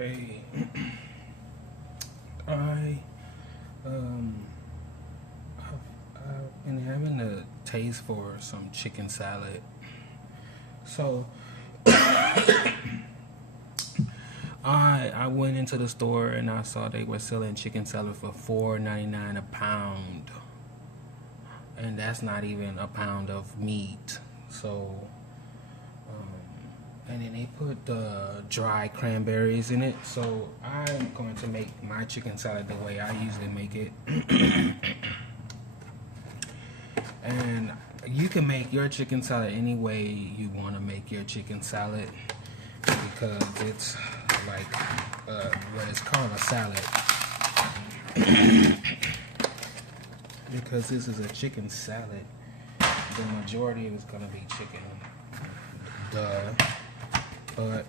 Okay. I I've been having a taste for some chicken salad. So I went into the store and I saw they were selling chicken salad for $4.99 a pound, and that's not even a pound of meat. So and then they put the dry cranberries in it. So I'm going to make my chicken salad the way I usually make it. And you can make your chicken salad any way you want to make your chicken salad, because it's like what is called a salad. Because this is a chicken salad, the majority of it's gonna be chicken. Duh. But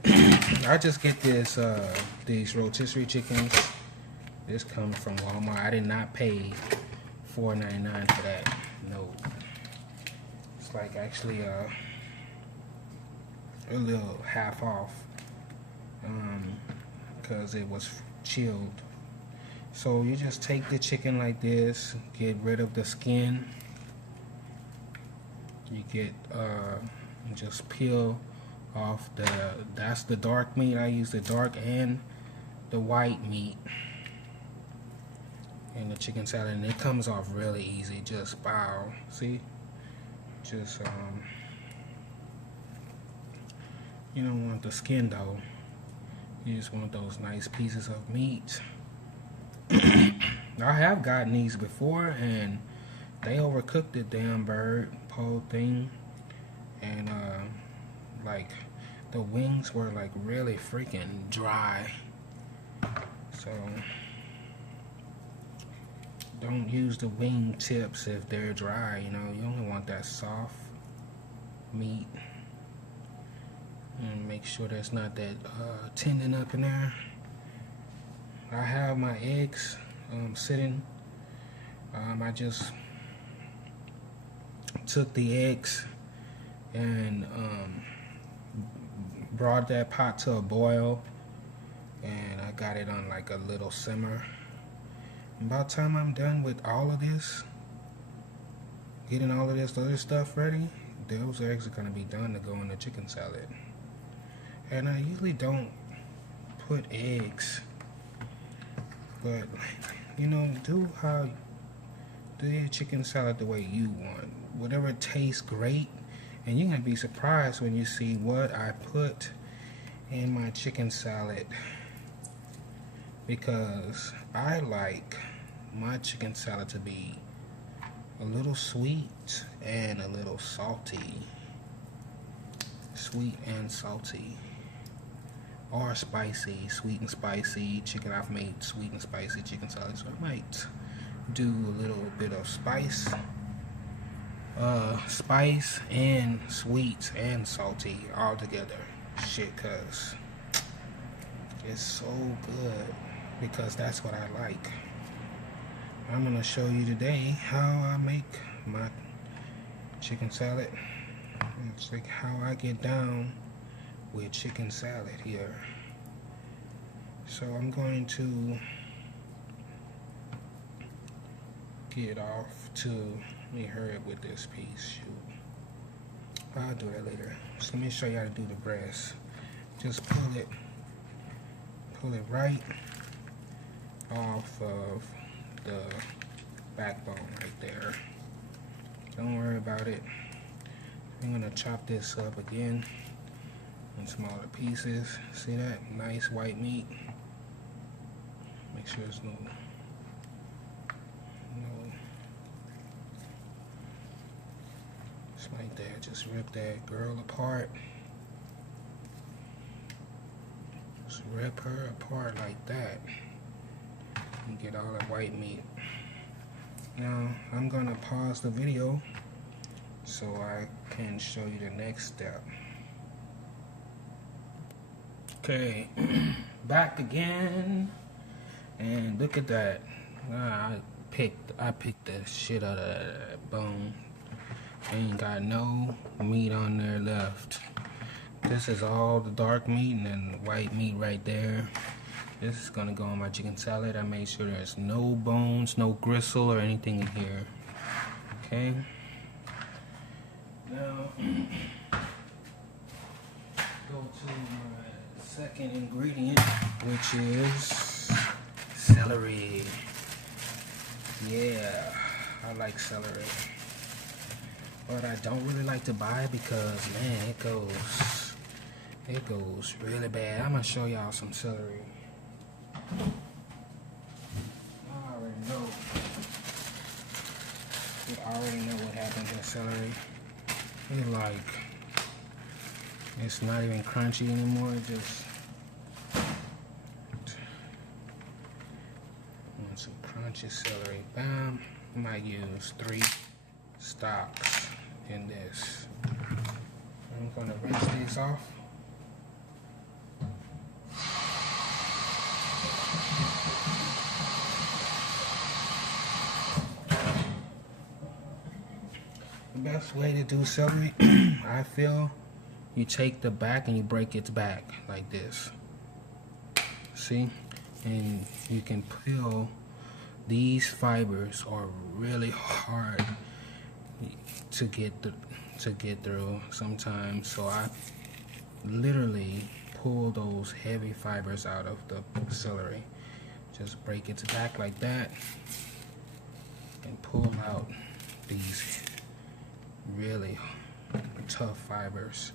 I just get these rotisserie chickens. This comes from Walmart. I did not pay $4.99 for that. No. It's like actually a little half off, because it was chilled. So you just take the chicken like this, get rid of the skin. You get just peel off that's the dark meat. I use the dark and the white meat in the chicken salad, and it comes off really easy. Just bow, see, just you don't want the skin though. You just want those nice pieces of meat. I have gotten these before and they overcooked the damn bird whole thing, and like the wings were like really freaking dry. So don't use the wing tips if they're dry. You know, you only want that soft meat, and make sure there's not that tendon up in there. I have my eggs sitting. I just took the eggs and brought that pot to a boil, and I got it on like a little simmer. And by the time I'm done with all of this, getting all of this other stuff ready, those eggs are gonna be done to go in the chicken salad. And I usually don't put eggs, but you know, do your chicken salad the way you want. Whatever tastes great. And you're gonna be surprised when you see what I put in my chicken salad, because I like my chicken salad to be a little sweet and a little salty. Sweet and salty. Or spicy, sweet and spicy chicken. I've made sweet and spicy chicken salad, so I might do a little bit of spice and sweet and salty all together. Shit, cause it's so good, because that's what I like. I'm gonna show you today how I make my chicken salad. It's like how I get down with chicken salad here. So I'm going to get off to, let me hurry up with this piece. Shoot, I'll do that later. So let me show you how to do the breast. Just pull it right off of the backbone right there. Don't worry about it. I'm gonna chop this up again in smaller pieces. See that nice white meat? Make sure there's no just like that. Just rip that girl apart. Just rip her apart like that. And get all that white meat. Now I'm gonna pause the video so I can show you the next step. Okay, back again, and look at that. I picked the shit out of that bone. Ain't got no meat on there left. This is all the dark meat and then white meat right there. This is gonna go on my chicken salad. I made sure there's no bones, no gristle, or anything in here. Okay. Now, go to my second ingredient, which is celery. Yeah, I like celery. But I don't really like to buy it because, man, it goes really bad. I'm gonna show y'all some celery. I already know what happens with celery. It's not even crunchy anymore. It just want some crunchy celery. Bam. I might use 3 stalks in this. I'm gonna rinse these off. The best way to do celery, I feel, you take the back and you break its back like this. See? And you can peel. These fibers are really hard to get through sometimes, so I literally pull those heavy fibers out of the celery. Just break its back like that and pull out these really tough fibers.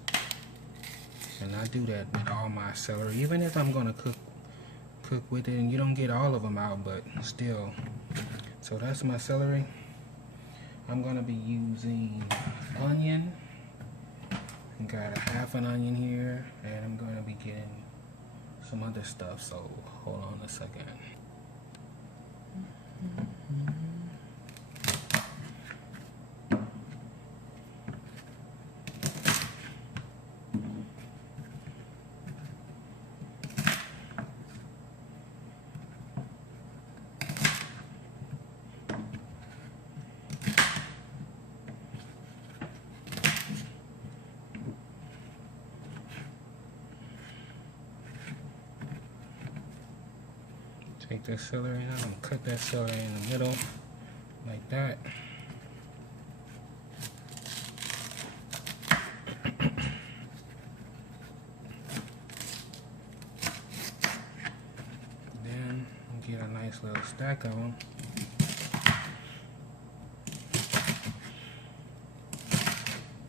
And I do that with all my celery, even if I'm gonna cook with it, and you don't get all of them out, but still. So that's my celery. I'm gonna be using onion. I got a half an onion here, and I'm gonna be getting some other stuff, so hold on a second. Take that celery and I'm gonna cut that celery in the middle like that. Then get a nice little stack of them.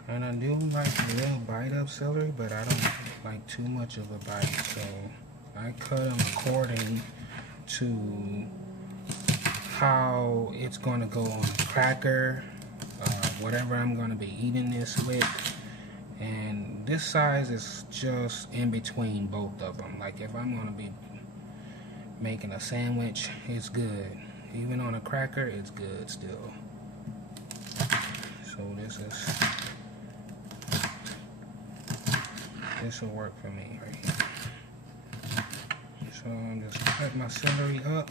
And I do like a little bite of celery, but I don't like too much of a bite, so I cut them according to how it's going to go on a cracker, whatever I'm going to be eating this with. And this size is just in between both of them. Like if I'm going to be making a sandwich, it's good. Even on a cracker, it's good still. So this will work for me right here. So I'm just cut my celery up,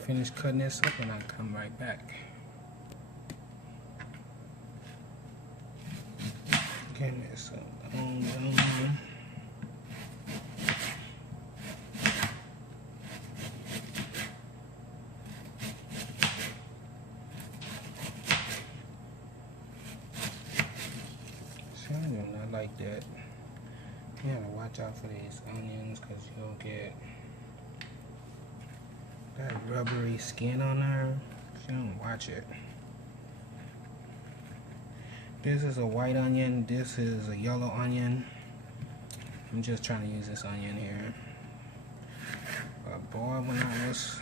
finish cutting this up, and I come right back. Getting this up. See, I do not like that. You gotta watch out for these onions because you'll get that rubbery skin on there if you don't watch it. This is a white onion, this is a yellow onion. I'm just trying to use this onion here. But boy, when I was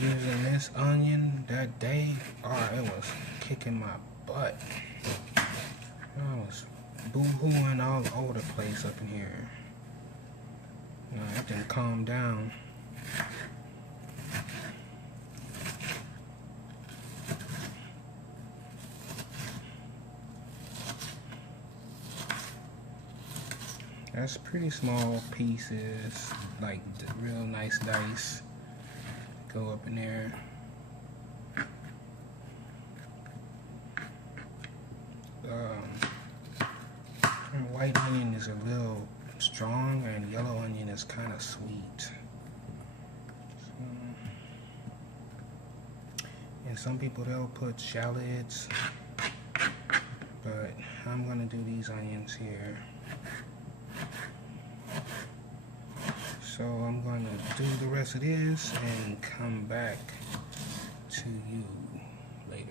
using this onion that day, oh, it was kicking my butt. I was boo-hooing all over the place up in here. No, it didn't calm down. That's pretty small pieces, like real nice dice. Go up in there. White onion is a little strong, and yellow onion is kind of sweet. And some people, they'll put shallots, but I'm gonna do these onions here. So I'm gonna do the rest of this and come back to you later.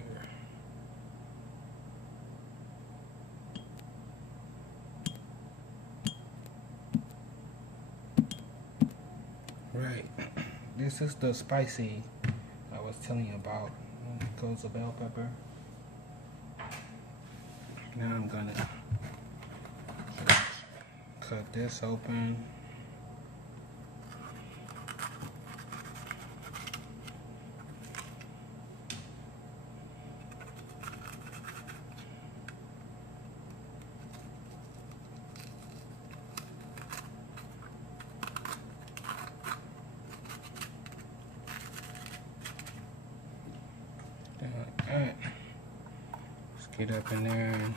Right, this is the spicy I was telling you about. Goes the bell pepper. Now I'm gonna cut this open. Alright, let's get up in there and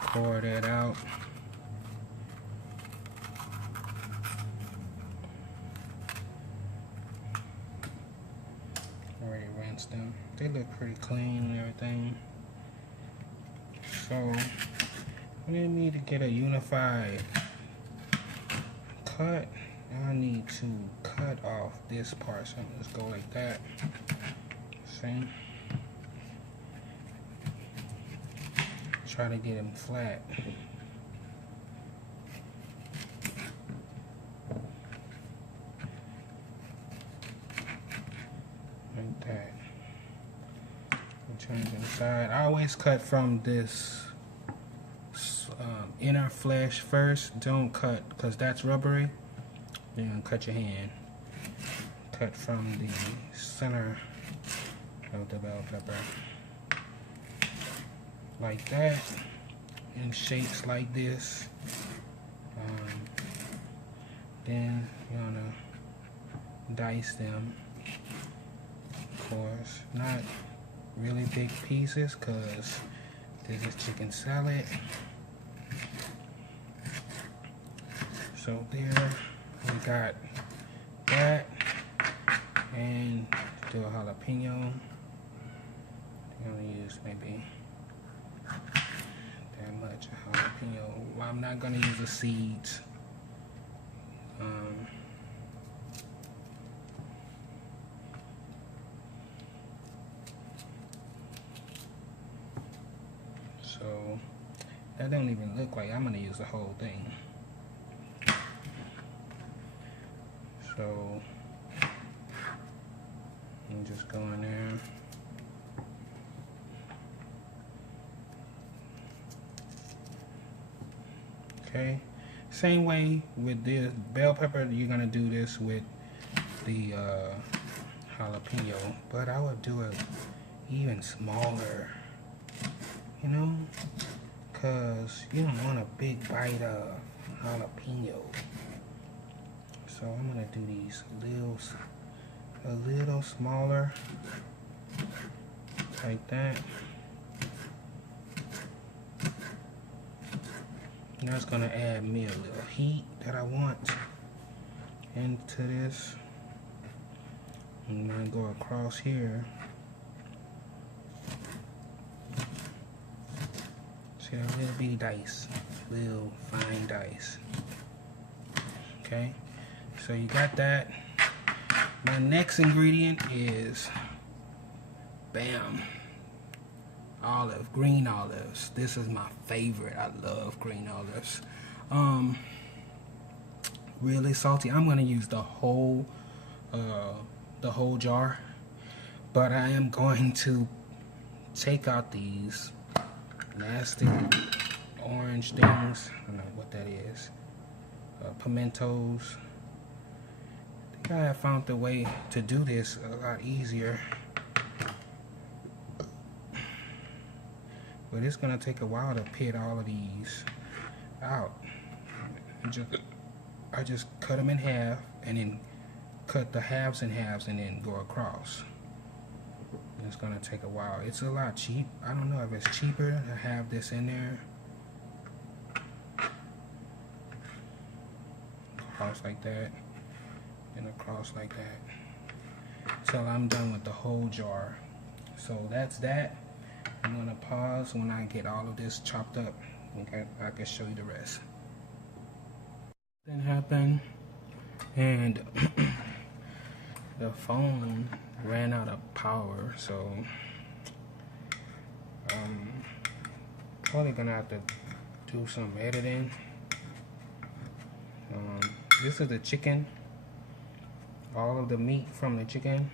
pour that out. Already rinsed them. They look pretty clean and everything. So, we need to get a unified cut. I need to cut off this part, so let's go like that. See? Try to get them flat. Like that. Turn it inside. I always cut from this inner flesh first. Don't cut, because that's rubbery. Then cut your hand. Cut from the center of the bell pepper. Like that, in shapes like this. Then you wanna dice them, of course, not really big pieces, because this is chicken salad. So there we got that, and do a jalapeno. I'm gonna use maybe that much jalapeno. Well, I'm not gonna use the seeds. So that don't even look like I'm gonna use the whole thing. So I'm just going there. Okay, same way with this bell pepper, you're gonna do this with the jalapeno, but I would do it even smaller, you know, because you don't want a big bite of jalapeno. So I'm gonna do these a little smaller, like that. That's gonna add me a little heat that I want into this. I'm gonna go across here. See that little bitty dice, little fine dice. Okay, so you got that. My next ingredient is, bam, green olives. This is my favorite. I love green olives. Really salty. I'm gonna use the whole jar, but I am going to take out these nasty orange things. I don't know what that is. Pimentos. I think I have found the way to do this a lot easier. But it's gonna take a while to pit all of these out. I just cut them in half, and then cut the halves in halves, and then go across. It's gonna take a while. It's a lot cheap. I don't know if it's cheaper to have this in there, across like that, and across like that, till I'm done with the whole jar. So that's that. I'm gonna pause when I get all of this chopped up. Okay, I can show you the rest. Then happened, and the phone ran out of power, so probably gonna have to do some editing. This is the chicken, all of the meat from the chicken,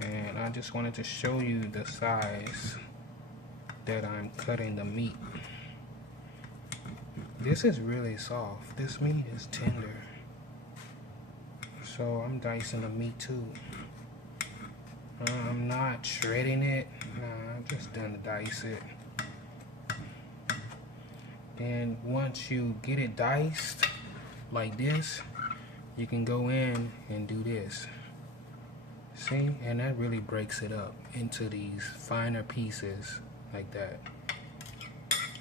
and I just wanted to show you the size that I'm cutting the meat. This is really soft. This meat is tender. So I'm dicing the meat too. I'm not shredding it. Nah, I'm just gonna dice it. And once you get it diced like this, you can go in and do this. See? And that really breaks it up into these finer pieces like that.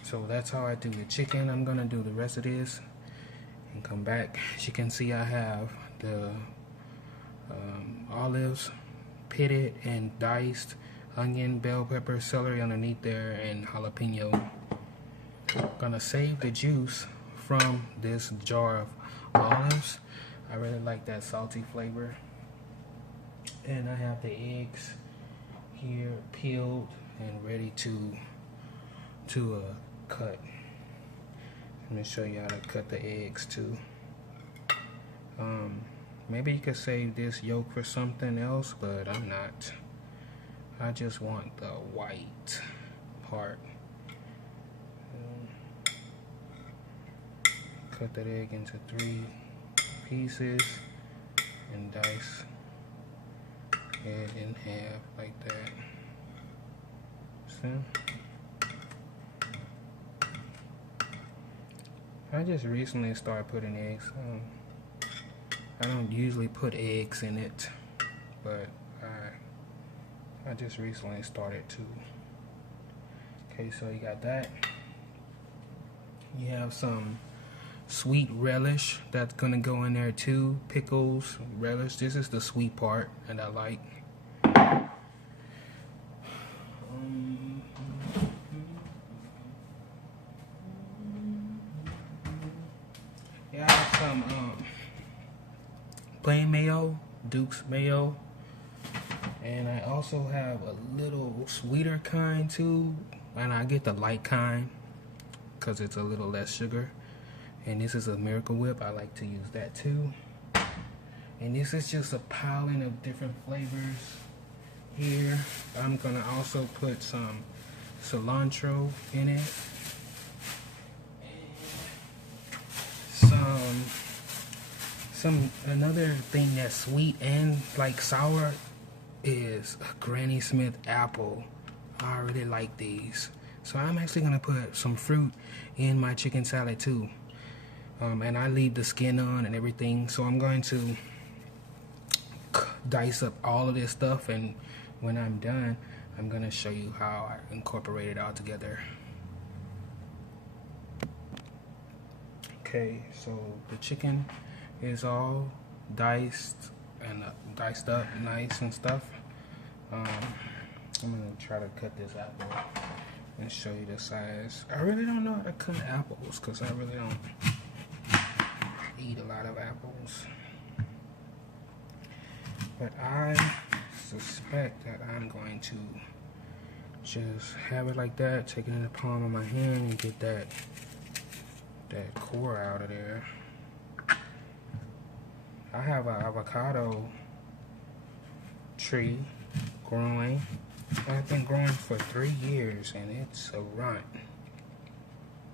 So that's how I do the chicken. I'm gonna do the rest of this and come back. As you can see, I have the olives pitted and diced, onion, bell pepper, celery underneath there, and jalapeno. Gonna save the juice from this jar of olives. I really like that salty flavor. And I have the eggs here peeled and ready to cut. Let me show you how to cut the eggs too. Maybe you could save this yolk for something else, but I'm not. I just want the white part. Cut that egg into 3 pieces and dice it in half like that. See? I just recently started putting eggs. I don't usually put eggs in it, but I just recently started to. Okay, so you got that. You have some sweet relish that's gonna go in there too. Pickles, relish. This is the sweet part that I like. Yeah, I have some plain mayo, Duke's mayo, and I also have a little sweeter kind too, and I get the light kind because it's a little less sugar. And this is a Miracle Whip. I like to use that too. And this is just a piling of different flavors here. I'm gonna also put some cilantro in it. Another thing that's sweet and like sour is a Granny Smith apple. I really like these. So I'm actually gonna put some fruit in my chicken salad too. And I leave the skin on and everything. So I'm going to dice up all of this stuff, and when I'm done, I'm gonna show you how I incorporate it all together. Okay, so the chicken is all diced and diced up nice and stuff. I'm gonna try to cut this apple and show you the size. I really don't know how to cut apples because I really don't eat a lot of apples. But I suspect that I'm going to just have it like that, take it in the palm of my hand and get that core out of there. I have an avocado tree growing. I've been growing for 3 years and it's a runt,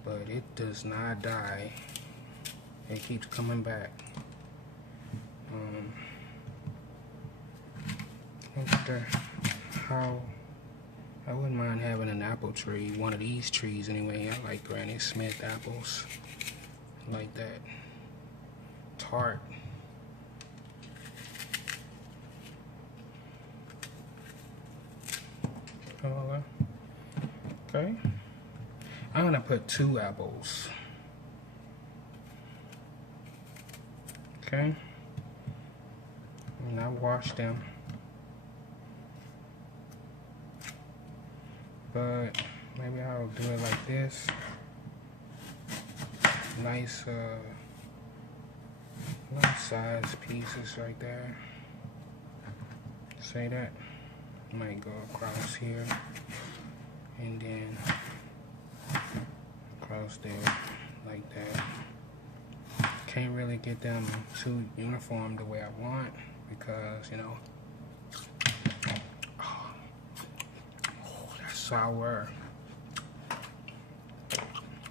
but it does not die. It keeps coming back. I wonder how. I wouldn't mind having an apple tree, one of these trees anyway. I like Granny Smith apples. I like that. Tart. Okay. I'm gonna put 2 apples. Okay. And I washed them. But maybe I'll do it like this. Nice, nice size pieces right there. See that? Might go across here and then across there like that. Can't really get them too uniform the way I want because, you know, oh, that's sour.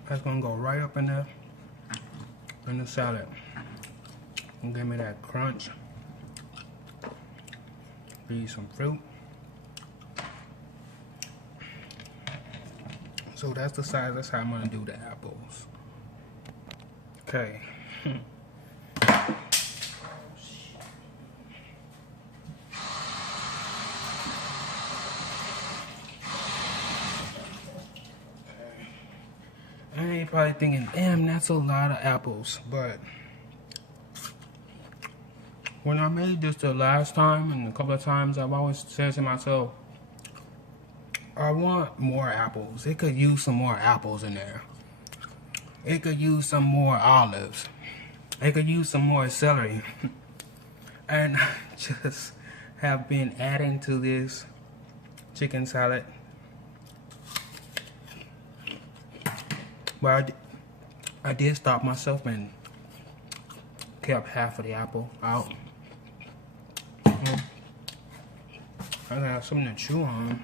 That's gonna go right up in there in the salad and give me that crunch. Be some fruit. So that's the size. That's how I'm gonna do the apples. Okay. And you're probably thinking, damn, that's a lot of apples. But when I made this the last time and a couple of times, I've always said to myself, I want more apples. It could use some more apples in there. It could use some more olives. It could use some more celery. And I just have been adding to this chicken salad. But I did stop myself and kept half of the apple out. I got something to chew on.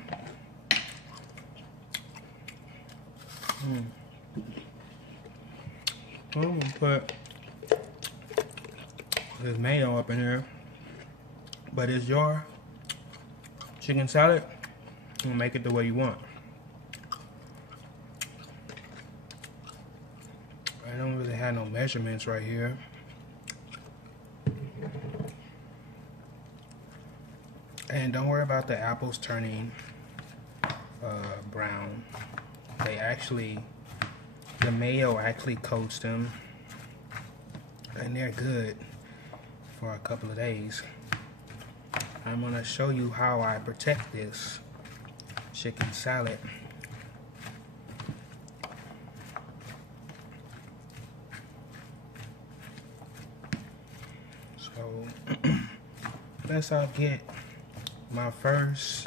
I'm gonna put this mayo up in here, but it's your chicken salad. You make it the way you want. I don't really have no measurements right here. And don't worry about the apples turning brown. The mayo actually coats them, and they're good for a couple of days. I'm gonna show you how I protect this chicken salad. So let's get my first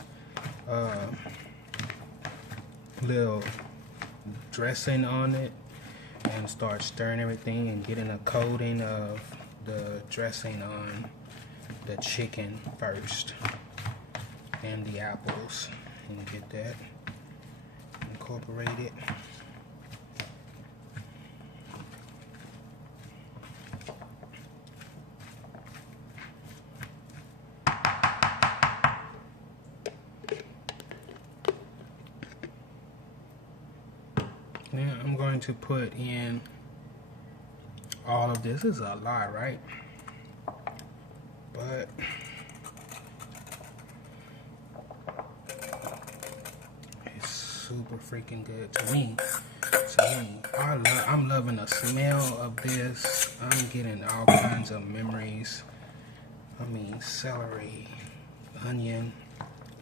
little dressing on it and start stirring everything and getting a coating of the dressing on the chicken first and the apples, and get that incorporated. Now I'm going to put in all of this. This is a lot, right? But it's super freaking good to me. I'm loving the smell of this. I'm getting all kinds of memories. I mean, celery, onion,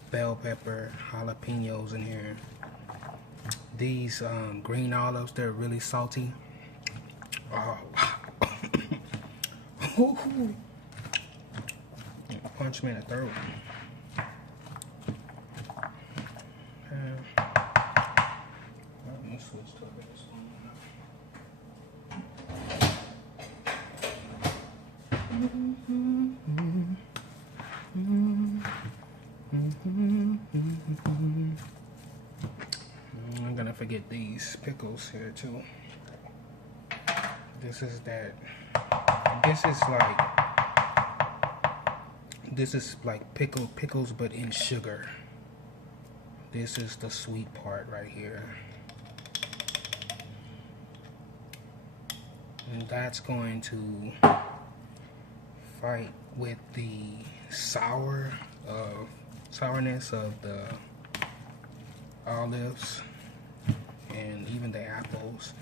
bell pepper, jalapenos in here. These green olives, they're really salty. Oh, wow. Punch me in the throat. Let me switch to this one. I'm gonna forget these pickles here too. This is like pickles but in sugar. This is the sweet part right here. And that's going to fight with the sourness of the olives and even the apples.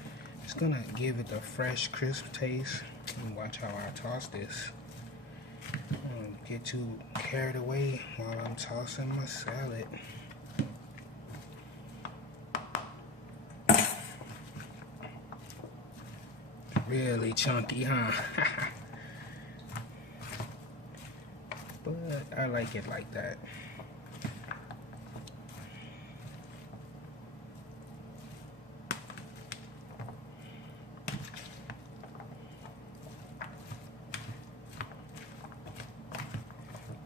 It's gonna give it a fresh, crisp taste. And watch how I toss this. I don't get too carried away while I'm tossing my salad. Really chunky, huh? But I like it like that.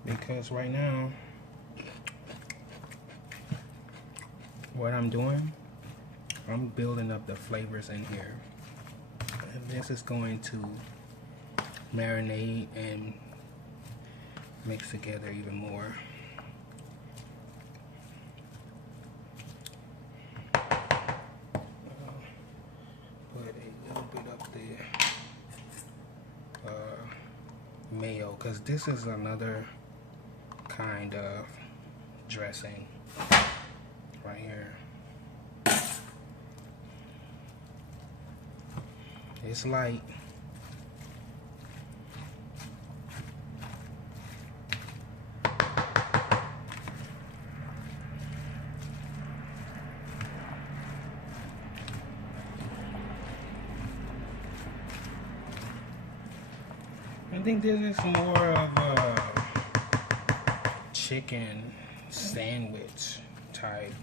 Because right now, what I'm doing, I'm building up the flavors in here. And this is going to marinate and mix together even more. Put a little bit up the mayo, because this is another kind of dressing right here. It's light. I think this is more of a chicken sandwich type.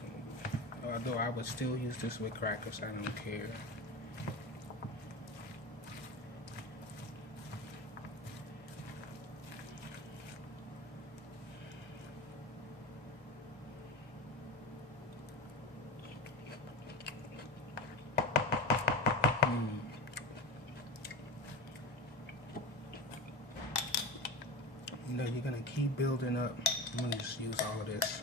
Although I would still use this with crackers, I don't care. You know, you're gonna keep building up. I'm gonna just use all of this.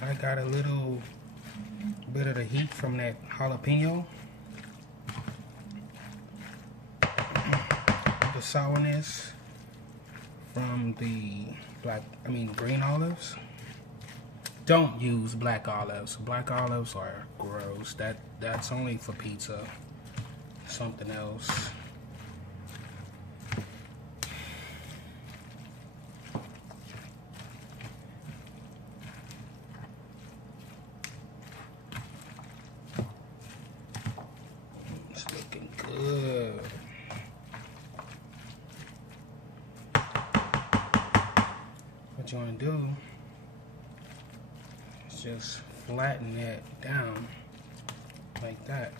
I got a little bit of the heat from that jalapeno, the sourness from the green olives. Don't use black olives. Black olives are gross. That's only for pizza. Something else. It's looking good. What you want to do is just flatten that down like that.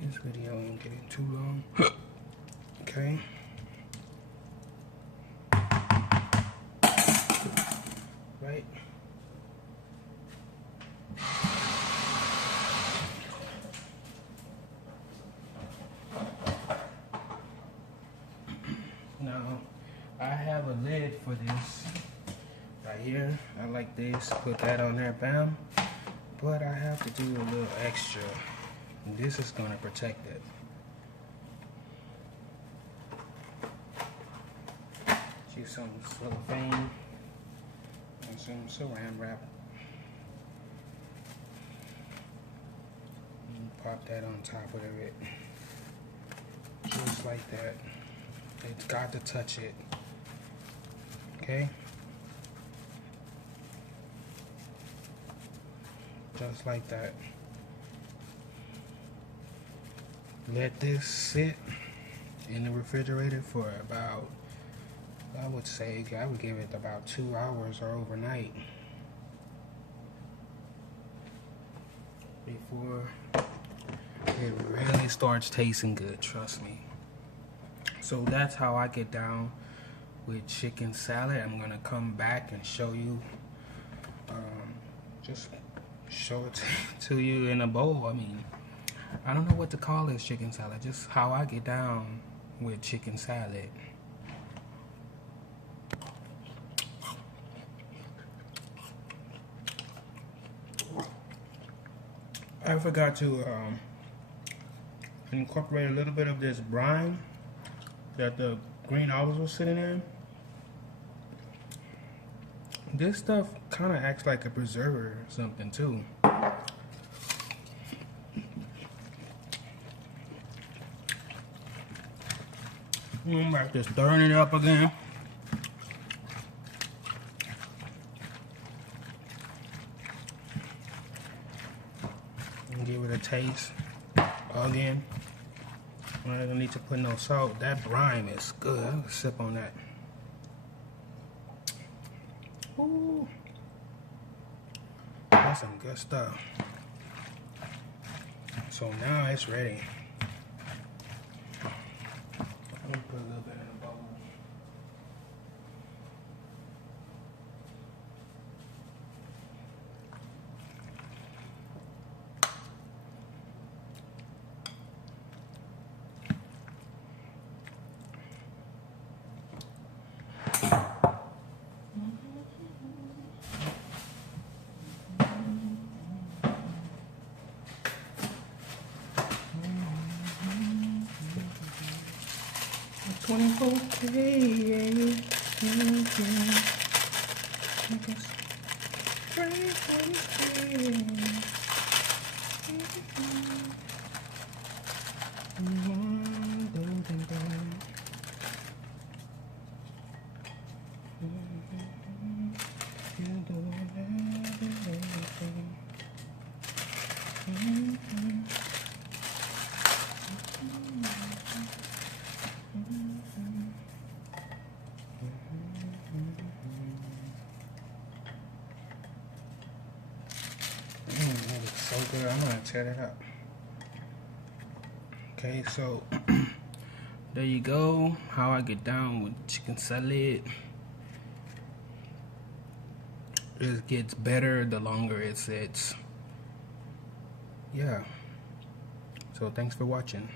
This video ain't getting too long. Okay. Right. Now, I have a lid for this right here. I like this. Put that on there, bam. But I have to do a little extra. And this is going to protect it. Use some cellophane and some saran wrap. And pop that on top of it. Just like that. It's got to touch it. Okay? Just like that. Let this sit in the refrigerator for about, I would say, I would give it about 2 hours or overnight. before it really starts tasting good, trust me. So that's how I get down with chicken salad. I'm gonna come back and show you, just show it to you in a bowl. I mean, I don't know what to call this chicken salad, just how I get down with chicken salad. I forgot to incorporate a little bit of this brine that the green olives were sitting in. This stuff kind of acts like a preserver or something too. I'm back to stirring it up again. And give it a taste again. I don't need to put no salt. That brine is good. I'm gonna sip on that. Ooh. That's some good stuff. So now it's ready. Let me put a little bit in the bowl. That looks so good. I'm gonna tear that up. Okay, so there you go. How I get down with chicken salad. It gets better the longer it sits. Yeah. So thanks for watching.